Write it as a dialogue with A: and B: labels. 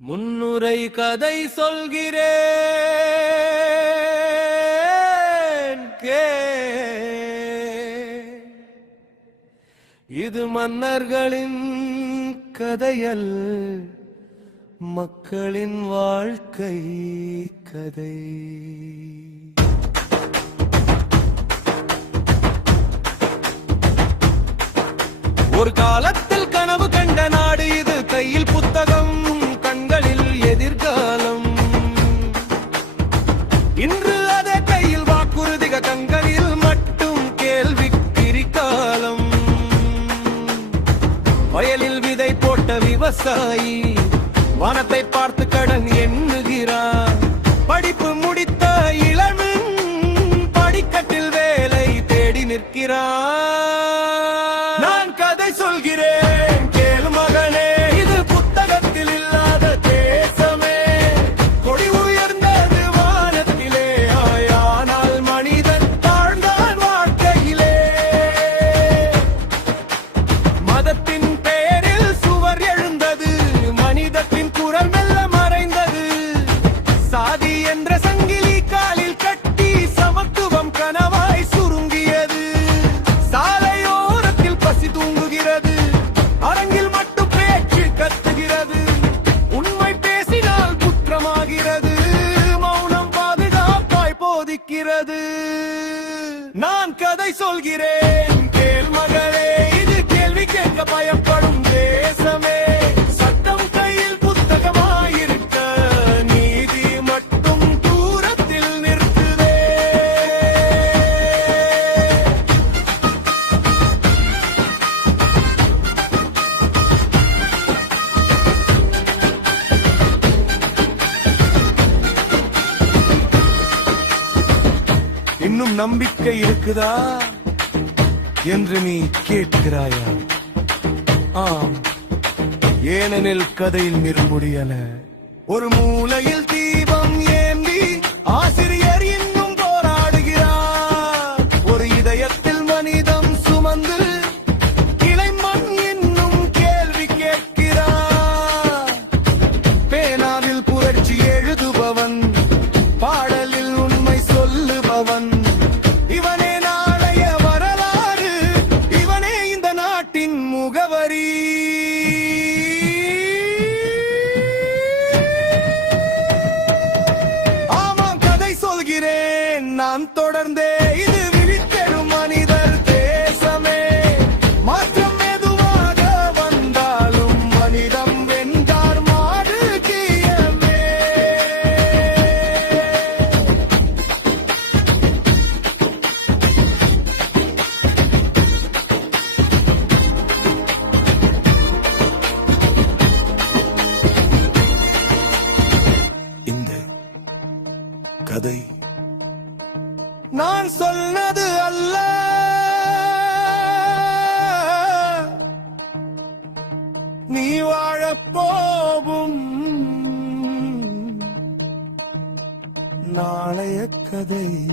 A: முன்னுரை கதை சொல்கிறேன் கே. இது மன்னர்களின் கதையல் மக்களின் வாழ்க்கை கதை. ஒரு காலத்தில் விவசாயி வானத்தை பார்த்து கதை சொல்கிறேன். கேள் மகளே. இன்னும் நம்பிக்கை இருக்குதா என்று நீ கேட்கிறாயா? ஆம். ஏனெனில் கதையில் நிர்முடியல ஒரு மூலையில் தீபம் ஏந்தி ஆசிரியர் இன்னும் போராடுகிறார். ஒரு இதயத்தில் மனிதம் சுமந்து இளைமண் இன்னும் கேள்வி கேட்கிறார். பேனாவில் புரட்சி எழுது தொடர்ந்தே இது விழித்தெழும் மனிதர் தேசமே. மாற்றம் மெதுவாக வந்தாலும் மனிதம் வென்றார் மாடு கியமே. இந்த கதை நான் சொன்னது அல்ல. நீ வாழப்போகும் நாளைய கதை.